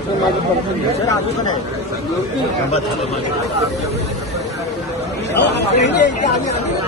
这个嘛的，家都